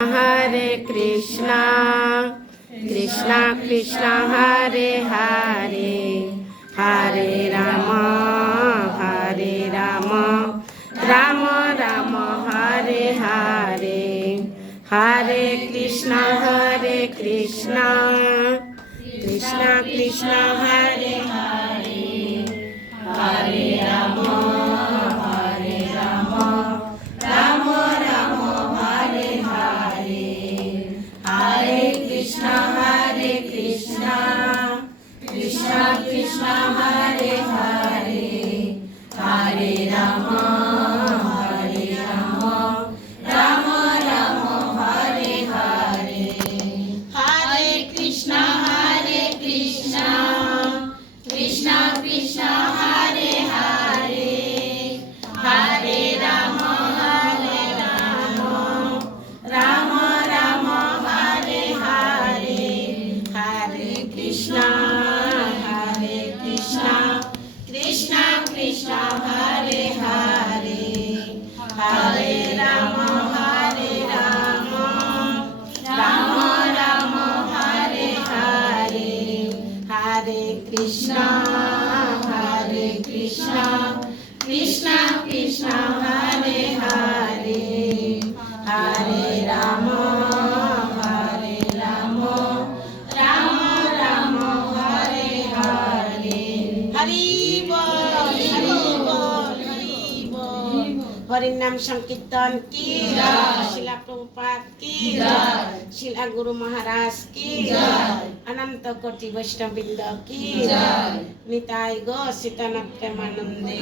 Hare Krishna, Krishna Krishna Hare Hare, Hare Rama, Hare Rama, Rama Rama Hare Hare, Hare Krishna, Krishna Krishna Hare Hare, Hare Rama, Hare Rama, Rama Rama Hare Hare, Hare Krishna, Krishna Krishna Hare Hare, Hare Rama, Hare Rama, Rama Rama Hare Hare, Hare Krishna, Krishna Krishna Hare Hare, Hare Rama, Rama Rama Hare Hare, Hare Krishna, Krishna Krishna Hare Hare, Hare Rama, Rama Rama Hare Hare, Hare Krishna, Krishna Krishna Hare Hare, Hare Rama, Rama Rama Hare Hare, Hari Bol, Hari Bol, Hari Bol, হরির নাম সংকীর্তন কি জয়, শিলা প্রভুপাদ কি জয়, শিলা গুরু মহারাজ কি জয়, অনন্ত কোটি বৈষ্ণববৃন্দ কি জয়, নিতাই গো সীতানাথ প্রেমানন্দে।